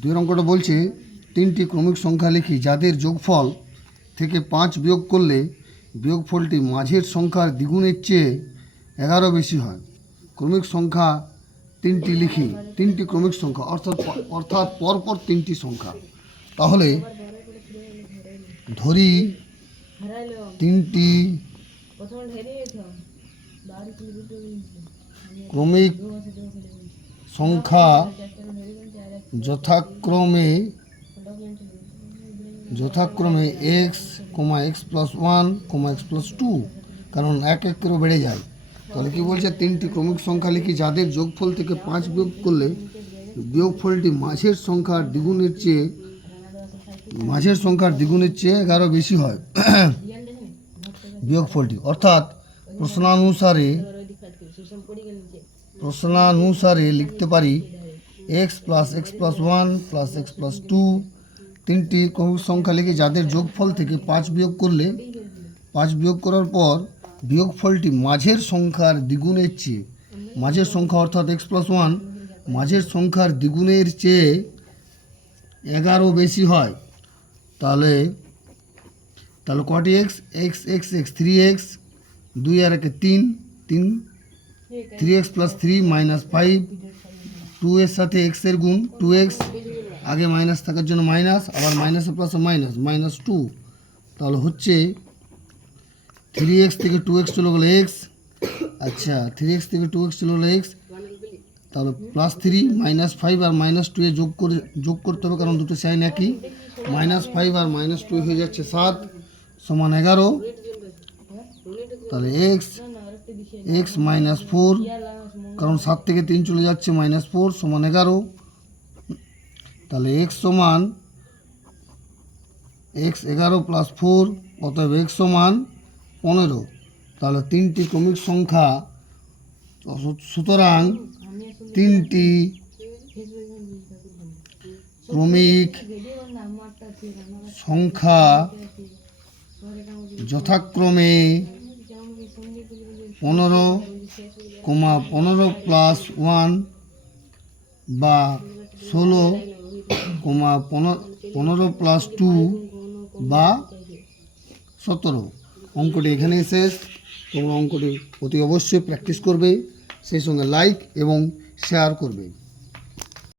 দুই অঙ্কটা বলছে 3টি ক্রমিক সংখ্যা লিখি যাদের যোগফল থেকে 5 বিয়োগ করলে বিয়োগফলটি মাঝের সংখ্যার দ্বিগুণের চেয়ে 11 বেশি হয়। ক্রমিক সংখ্যা 3টি লিখি, 3টি ক্রমিক সংখ্যা অর্থাৎ পরপর 3টি সংখ্যা। তাহলে ধরি 3টি ক্রমিক সংখ্যা যথাক্রমে এক্স প্লাস 1 এক্স প্লাস 2, কারণ এক এক করে বেড়ে যায়। তাহলে কি বলছে, 3টি ক্রমিক সংখ্যা লিখি যাদের যোগফল থেকে 5 বিয়োগ করলে বিয়োগফলটি মাঝের সংখ্যার দ্বিগুণের চেয়ে 11 বেশি হয়। বিয়োগফলটি অর্থাৎ প্রশ্নানুসারে লিখতে পারি x plus 1 plus x plus 2। 3টি ক্রমিক সংখ্যা লিখে যাদের যোগফল থেকে 5 বিয়োগ করলে 5 বিয়োগ করার পর বিয়োগফলটি মাঝের সংখ্যার দ্বিগুণের চেয়ে, মাঝের সংখ্যা অর্থাৎ এক্স প্লাস 1 মাঝের সংখ্যার দ্বিগুণের চেয়ে 11 বেশি হয়। তাহলে কটি এক্স, এক্স 3x, 2 আর 1 3, 3x প্লাস 3 মাইনাস 5, 2 এর সাথে এক্স এর গুণ 2x, আগে মাইনাস থাকার জন্য মাইনাস, আবার মাইনাসে প্লাসে মাইনাস 2। তাহলে হচ্ছে 3x থেকে 2x চলে গেলো এক্স, আচ্ছা 3x থেকে 2x চলে গেলো এক্স, তাহলে প্লাস 3 মাইনাস 5 আর মাইনাস 2 এ যোগ করতে হবে, কারণ দুটো সাইন একই। মাইনাস 5 আর মাইনাস 2 হয়ে যাচ্ছে 7 সমান 11। তাহলে এক্স মাইনাস 4, কারণ 7 থেকে 3 চলে যাচ্ছে মাইনাস 4 সমান 11। তাহলে এক্স 11 প্লাস 4, অতএব এক্স সমান 15। তাহলে 3টি ক্রমিক সংখ্যা, সুতরাং 3টি ক্রমিক সংখ্যা যথাক্রমে 15 প্লাস 1 বা 16, 15 প্লাস 2 বা 17। অঙ্কটি এখানেই শেষ। তোমরা অঙ্কটি অতি অবশ্যই প্র্যাকটিস করবে, সেই সঙ্গে লাইক এবং শেয়ার করবে।